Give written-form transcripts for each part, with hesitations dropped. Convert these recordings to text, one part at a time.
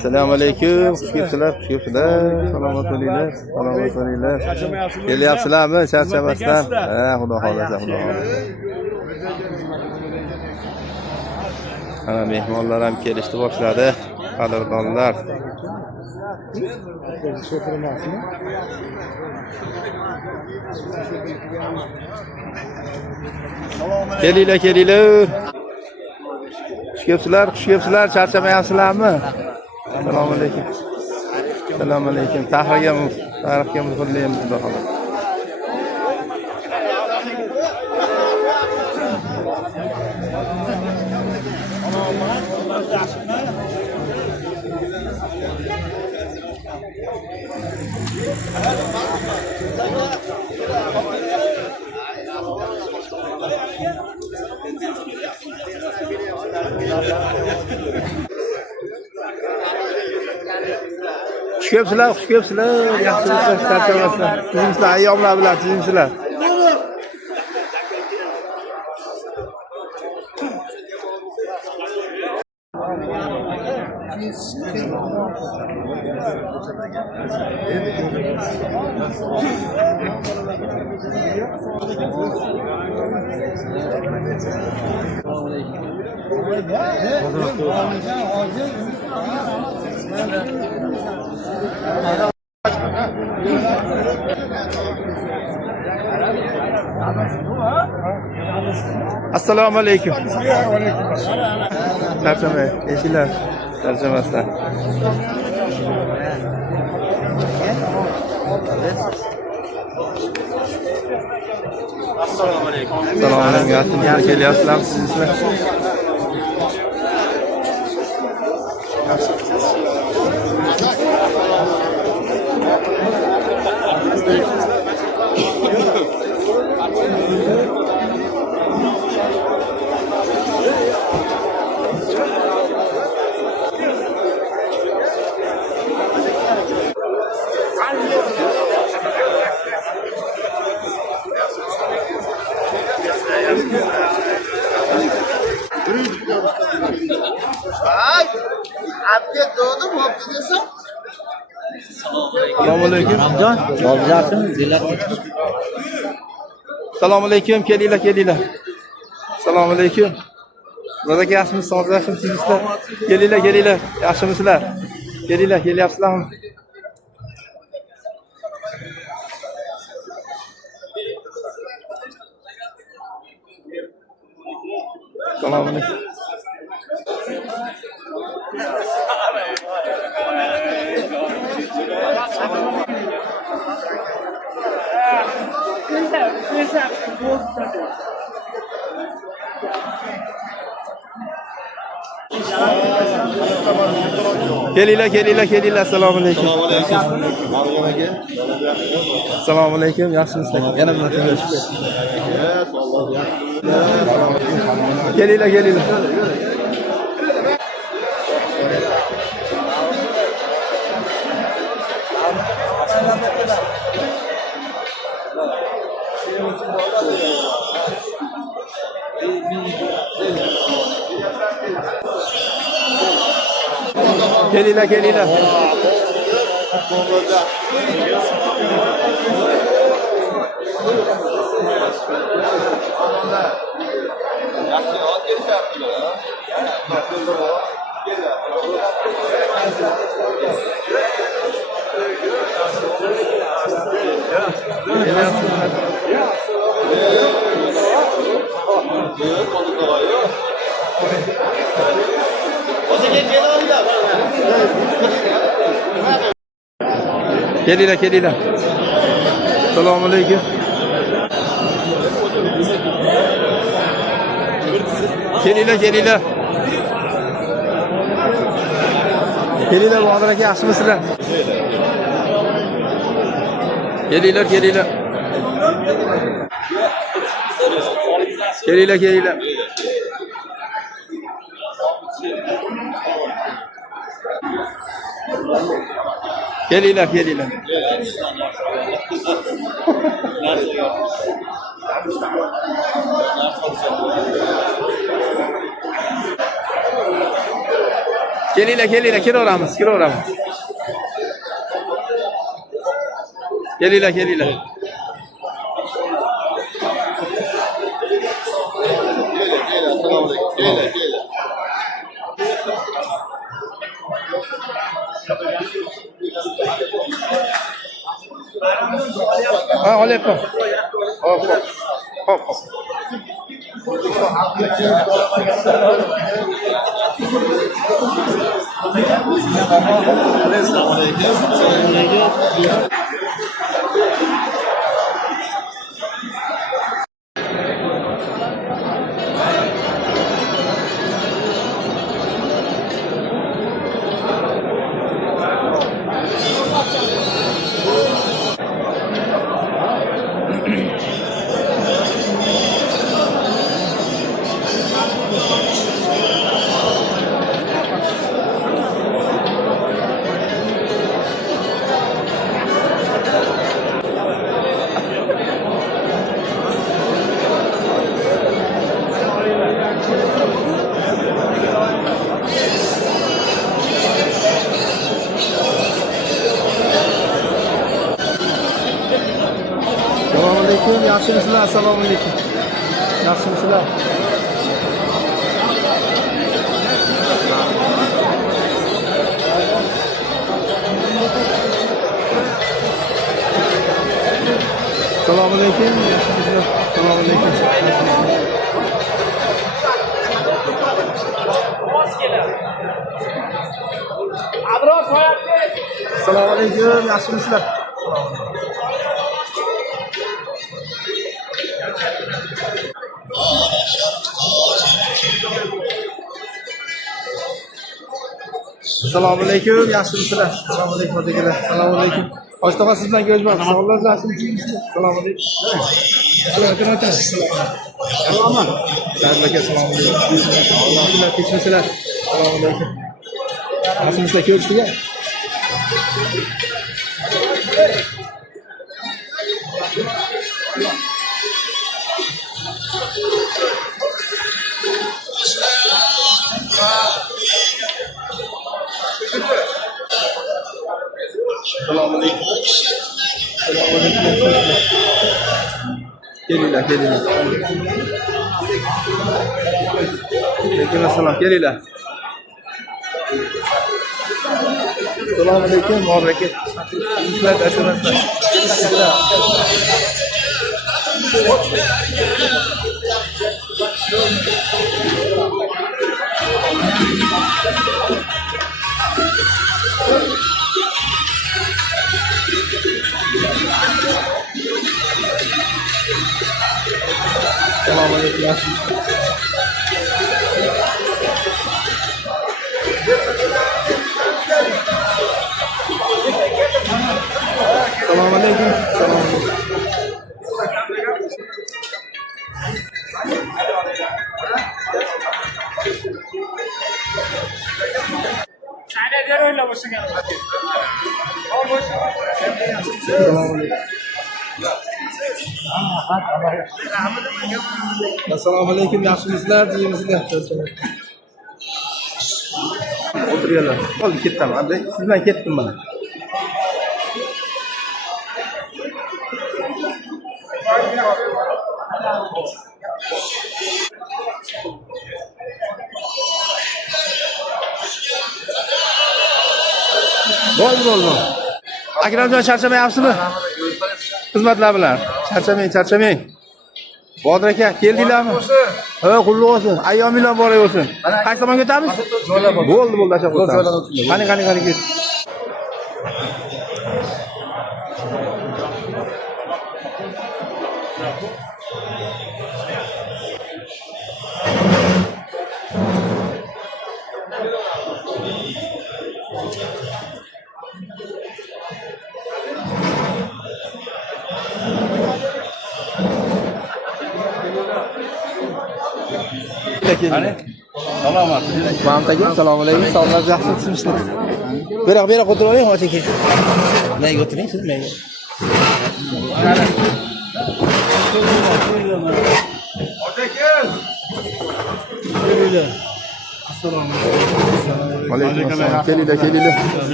Assalomu alaykum. Xush kelibsizlar. Salomat bo'linglar. Kelyapsizlarmi charchamasdan? Ha, xudo xolasa, Ana mehmonlar ham kelishni boshladi. Qadrdonlar. Kelinglar. Xush kelibsizlar, charchamayapsizlarmi? Assalomu alaykum. Tarixga muhrlaymiz, xudo xolasa. Xush kelibsizlar. Yaxshiliklar, charchamasdan. Sizlar ayyomlar bilan tizimsizlar. Assalomu alaykum. Charchamay, eshiklar charchamasdan. Assalomu alaykum. Yaxshi kelyapsizlarmi sizlar? Assalomu alaykum. Kelinglar. Assalomu alaykum. Sizlarga yaxshimisiz? Kelinglar. Yaxshimisizlar? Kelyapsizlarmi? Assalomu alaykum. Kelinglar. Assalomu alaykum. Assalomu alaykum. Yaxshimisizlar? Yana bir marta ko'rishdik. Kelinglar. Kelinglar. Kelinglar. Assalomu alaykum. Kelinglar. Bodir aka, yaxshimisizlar? Kelinglar. Kelinglar. Kelinglar, kelaveramiz. Kelinglar. Ha, olyapman. Hop. Assalomualaikum, yaxshimisizlar? Assalomualaikum. Yaxshimisizlar? Assalomualaikum, yaxshimisizlar? Assalomualaikum. Assalomualaikum, yaxshimisizlar? Assalomualaikum, yaxshimisizlar? Assalomualaikum, otalar. Assalomualaikum. Oshtaqa siz bilan ko'rishmoqchi. Sog'ligingiz yaxshimisizlar? Assalomualaikum. O'tir. Salomat. Saidul aka, assalomualaikum. Allohlar kechirsinlar. Assalomualaikum. Yaxshimisizlar ko'rishdik-a? Assalomualaikum. Kelinglar. Assalom, kelinglar. Assalomualaikum, muborak. Sizlar ashamasizlar. Assalamualaikum. Assalamualaikum. Assalomualaikum, yaxshimisizlar? Deymizlar. O'tirganlar. Qoldi, ketdim. Siz bilan ketdim mana. Bo'ldi. Akramjon, charchamayapsizmi? Xizmatlar bilan. Charchamang. Bodir aka, keldinglarmi? Ha, qulluq olsin. Ayyominglar bor bo'lsin. Qaysi tomonga o'tamiz? Bo'ldi, acha qo'yamiz. Qani ket. Salomat. Mahmud aka, assalomu alaykum. Sog'ligingiz yaxshimisizlar? Bera o'tiravering, hoji aka. Nega o'tiring siz? Nega? Hoji aka. Alaykum assalom. Kelinglar, kelinglar.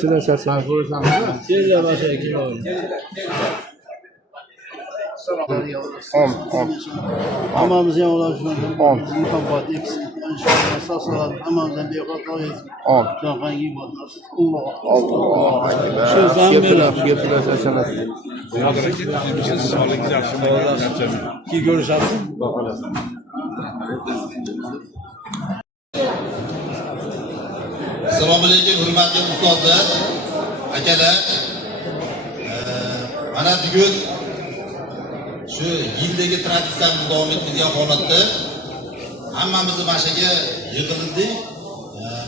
Sizlar charchamang. Hammamizga Alloh shunaqa Om. mukofot inshaalloh sog' hammamizdan beqasd qo'ysin. Om. Shunaqangi ibodat. Alloh akbar. Kelinglar, charchamas. Keyin ko'rishamiz. Assalomu alaykum hurmatli ustozlar, akalar. Mana bugun shu yildagi traditsiyamizni davom ettirgan holatda hammamizni mana shu yerga yig'ildik.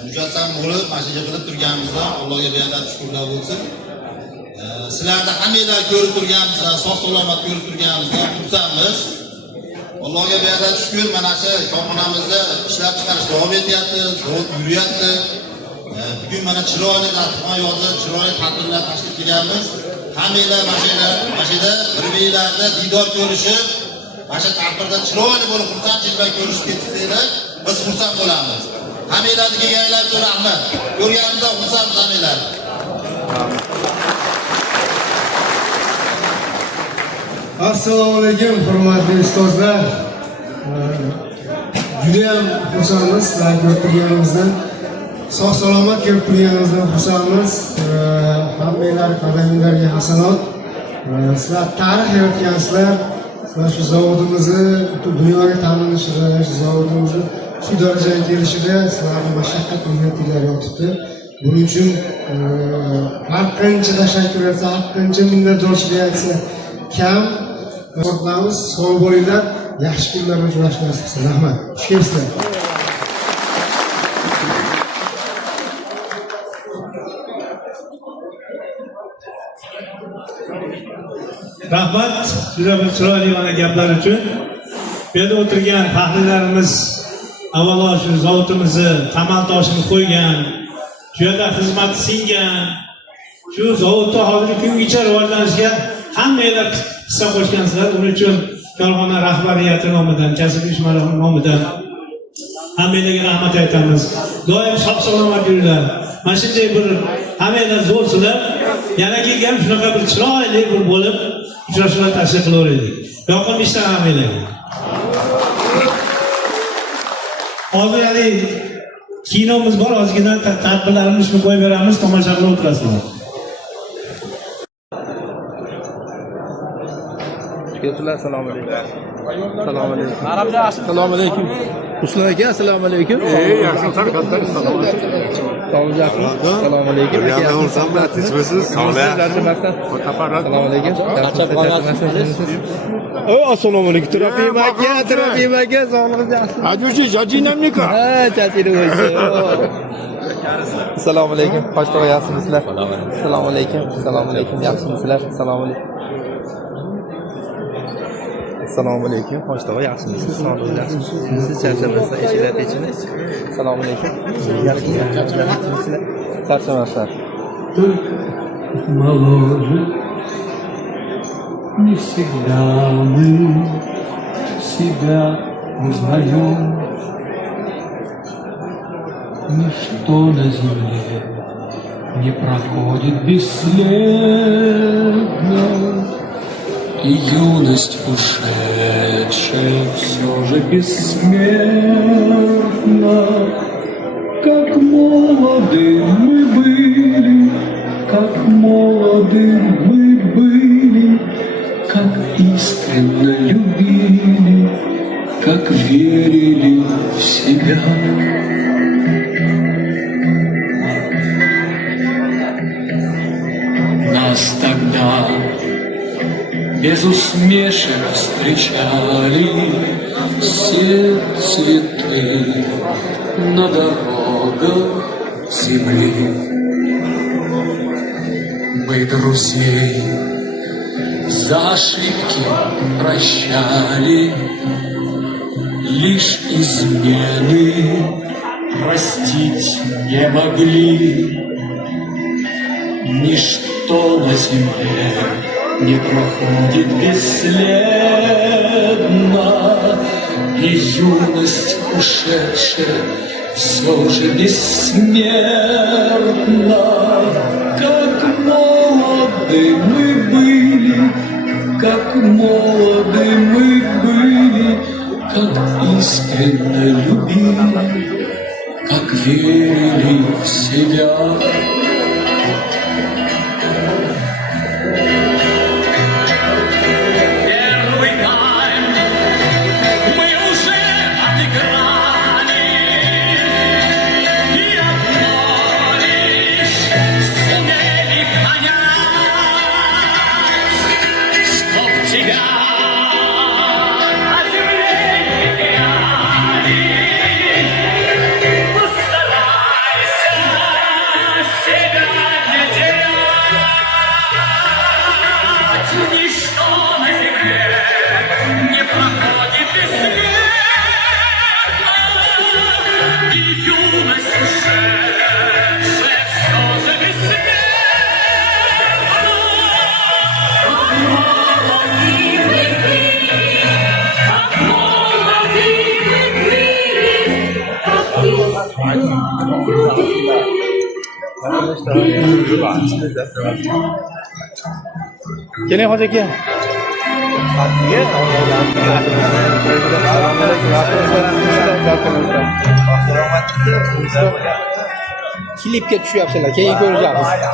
Mujassam bo'lib mana shu yig'ilib turganimizda Allohga beadad shukrlar bo'lsin. Sizlarni hammanglar ko'rib turganimizdan, sog' salomat ko'rib turganimizdan xursandmiz. Allohga beadad shukr, mana shu korxonamizda ishlab chiqarish davom etyapti, zavod yuryapti. Bugun mana chiroyli dasturxon yozib, chiroyli tadbirlar tashkil qilganmiz. Hammanglar mashina bir-birlarni diydor ko'rishib, mana shu tadbirda chiroyli bo'lib xursandchilik ko'rishib ketsanglar, biz xursand bo'lamiz. Hammanglarga kelganlarga rahmat. Ko'rganimizdan xursandmiz hammanglar. Assalomu alaykum hurmatli ustozlar. Juda ham xursandmiz sizlarni ko'rib turganimizdan. Sog' salomat ko'rib turganimizdan xursandmiz. Hammanglar qadaminglarga hasanot. Sizlar tarix yaratgansizlar. Sizlar shu zavodimizni dunyoga tanilishida, shu zavodimizni shu darajaga kelishida sizlarning mashaqqat mehnatinglar yotibdi. Buning uchun har qancha tashakkur etsa, har qancha minnatdorchilik aytsa kam qilamiz. Sog' bo'linglar, yaxshi kunlarda uchrashamiz. Rahmat. Xush kelibsizlar. Rahmat juda bir chiroyli mana gaplar uchun. Bu yerda o'tirgan faxriylarimiz avvalo shu zavodimizni tamal toshini qo'ygan, shu yerda xizmati singan, shu zavodda hozirgi kungacha rivojlanishiga hammanglar hissa qo'shgansizlar. Uning uchun korxona rahbariyati nomidan, kasb uyushmalari nomidan hammanglarga rahmat aytamiz. Doim sog' salomat yuringlar. Mana shunday bir hammanglar zo'rsizlar. Yana kelgan shunaqa bir chiroyli bir bo'lib uchrashuvlar tashkil qilaveraylik. Yoqimli ishlar hammanglarga. Hozir ya'ni kinomiz bor, ozgina tadbirlarimizni qo'yib beramiz, tomosha qilib o'tirasizlar. Kelibsizlar, assalomu alaykum. Assalomu alaykum. Assalomu alaykum. Ruslan aka, assalomu alaykum. Yaxshisan, katta salom. Sog'liqmi? Assalomu alaykum. Yaxshisan, tinchmisiz? Assalomu alaykum. Assalomu alaykum. Turabim aka, sog'lig'ingiz yaxshimi? Ajuji, jajinamnika. Ha, chachini qo'ysin. Assalomu alaykum. Xo'sh tug'yapsizlar. Assalomu alaykum. Assalomu alaykum. Yaxshimisizlar? Assalomu alaykum. Assalomu alaykum. Xo'sh tog'a, yaxshimisiz? Sog'lig'ingiz yaxshimi? Siz charchamasdan eshiklar techini. Assalomu alaykum. Yaxshimisizlar? Charchamaslar. Моложе, не всегда мы себя узнаем. Ничто на земле не проходит бесследно. И юность ушедшая все же бессмертна. Как молоды мы были, как молоды мы были, как искренне любили, как верили в себя. Нас тогда без усмешек встречали все цветы на дорогах земли. Мы друзей за ошибки прощали, лишь измены простить не могли. Ничто на земле не проходит бесследно, и юность ушедшая все же бессмертна. Как молоды мы были, как молоды мы были, как искренне любили, как верили в себя. Первый тайм мы уже отыграли, и одно лишь сумели понять, чтоб тебя постарайся себя не терять. Ничто на земле не проходит бесследно, и юность ушедшая все же бессмертна. Молоды мы были, как молоды мы были, как Keling hozir aka. Klipga tushyapsizlar, keyin ko'rishamiz. Aka.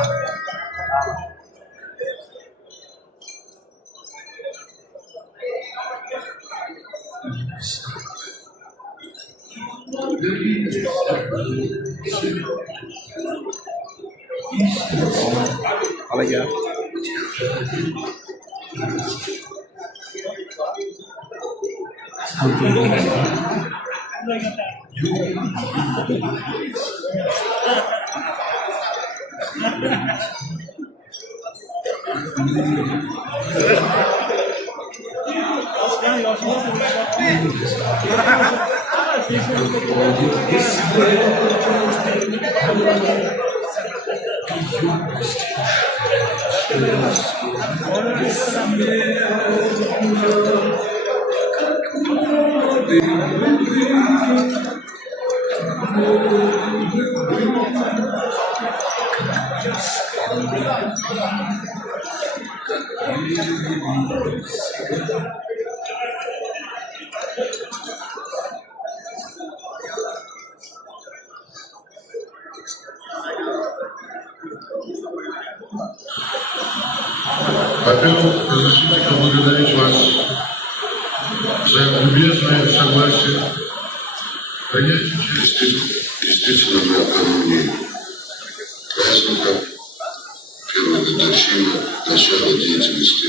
Во-первых, разрешите поблагодарить вас за любезное согласие принять участие действительно накануне праздника первой годовщины начала деятельности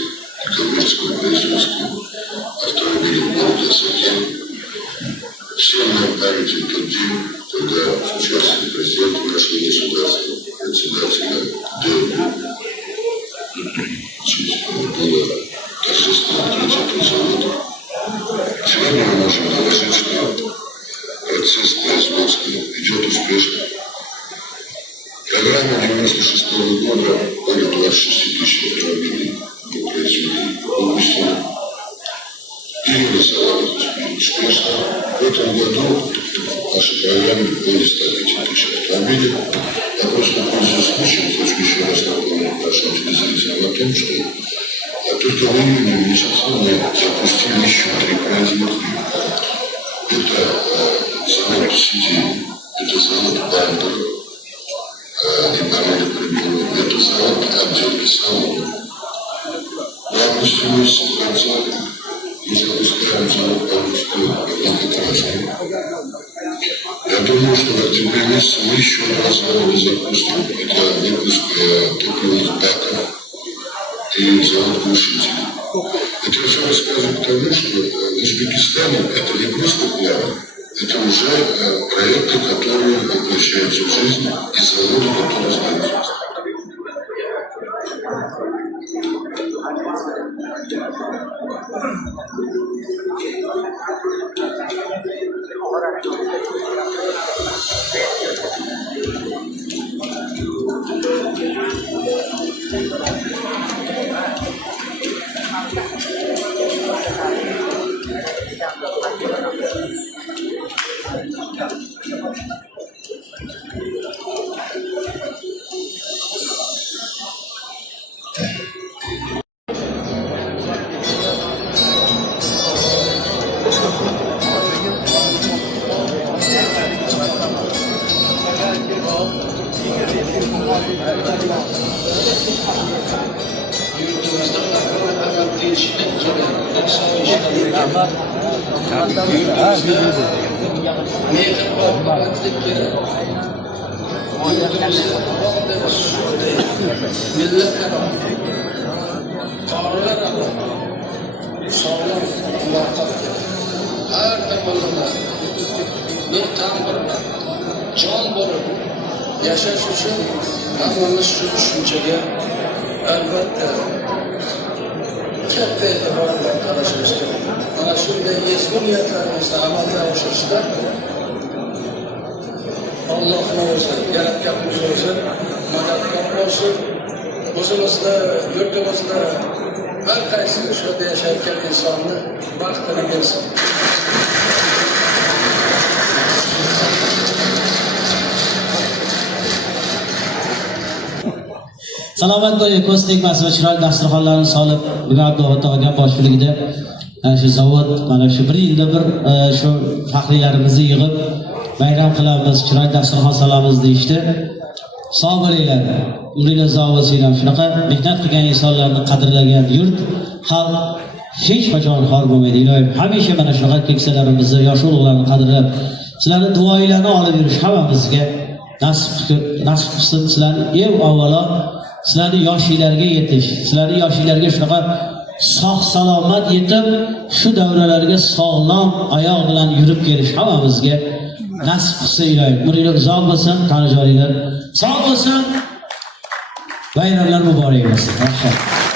коммерческого производства автомобилей в городе Асаке. Всем нам памяти тот день, когда в участии президента нашего государства, председателя ДЭУ, было торжественное открытие этого завода. Сегодня мы можем доложить, что процесс производства идет успешно. Программа 96 года более 26 тысяч автомобилей мы произвели, выпустили и реализовали успешно. В этом году наша программа более 105 тысяч автомобилей. Я просто пользуюсь случаем, хочу еще раз напомнить нашим телезрителям о том, что только в июне месяце мы запустили еще 3 производства. Это завод Сидин, это завод Бампер и Памель Прибилов, это завод отделки салона. В августе месяце в конце мы запускаем завод Павловского лакокраски. Я думаю, что в октябре месяце мы еще 2 завода запустим. Это выпуск топливных баков и завод глушителей. Это все рассказывает к тому, что в Узбекистане это не просто планы, это уже проекты, которые воплощаются в жизнь, и заводы, которые сдаются. Her tomonlama bir tam bir jon bo'lib yashash uchun hammamiz shu tushunchaga albatta katta e'tibor bilan qarashimiz kerak. Mana shunday ezgu niyatlarimizni amalga oshirishda Allohning o'zi, yaratganimiz o'zi madadkor bo'lsin. O'zimizda, yurtimizda har qaysi shu yerda yashayotgan insonni baxtini bersin. Salomat bo'ling, ko'z tegmas va chiroyli dasturxonlarni solib, bugun Abdulloh aka boshchiligida shu zavod mana shu bir yilda bir shu faxriylarimizni yig'ib bayram qilamiz, chiroyli dasturxon solamiz deyishdi. Sog' bo'linglar, umringiz uzoq bo'lsin. Shunaqa mehnat qilgan insonlarni qadrlagan yurt, xalq hech qachon xor bo'lmaydi. Ilohim hamisha mana shunaqa keksalarimizni, yosh ulug'larni qadrlab, sizlarni duoinglarni olib yurish hammamizga nasib qilsin. Sizlarni eng avvalo sizlarni yoshinglarga yetish, sizlarni yoshinglarga shunaqa sog' salomat yetib, shu davralarga sog'lom oyoq bilan yurib kelish hammamizga nasib qilsin. Ilohim umringlar uzoq bo'lsin, tanijoringlar sog' bo'lsin. Bayramlar muborak bo'lsin.